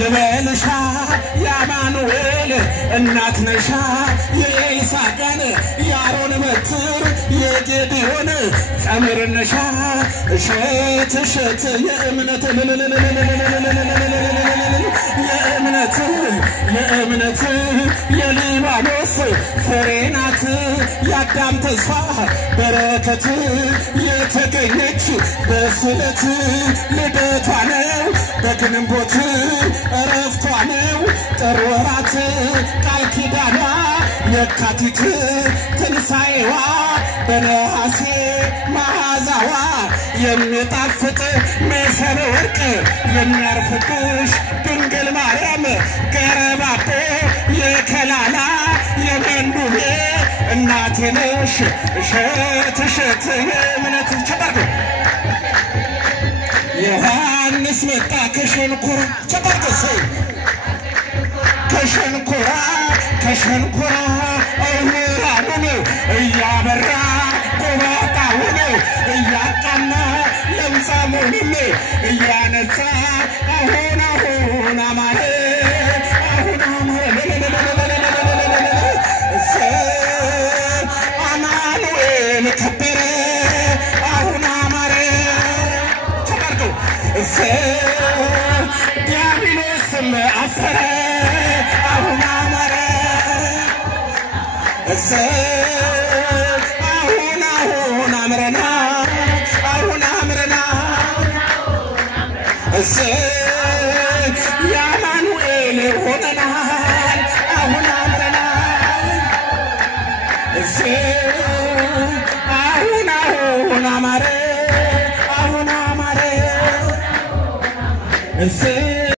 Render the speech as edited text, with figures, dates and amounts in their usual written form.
ልበልሻ ያማኑኤል እናት ነሻ የኤልሳጋን ያሮን በትር የጌዲዮን ጸምር ነሻ እሸት እሸት የእምነት የእምነት የሊባኖስ ፍሬናት ያዳም ተስፋ በረከት የተገኘች በስለት ልደቷ ነው በግንቦት እረፍቷ ነው ጥር ወራት ቃል ኪዳኗ የካቲት ትንሣኤዋ በነሐሴ መዓዛዋ የሚጣፍጥ መሰረ ወርቅ የሚያርፍብሽ ድንግል ማርያም ገረባቦ የከላላ የመንዱቤ እናቴ ነሽ እሸት እሸት የእምነት ቸባርጎ ዮሐንስ መጣ ከሸንኮራ ቸባርጎ ከሸንኮራ እውራኑን እያበራ ጎባጣውን እያቃና ለምጻሙንም እያነጻ አሁን አማረ አማኑኤል ከበረ አሁን አማረ ተባርኮ ዲያብሎስም አፈረ አሁን አማረ አሁን አምረና ያማኑኤል ሆነናል አሁን አምረናል አሁን አማረ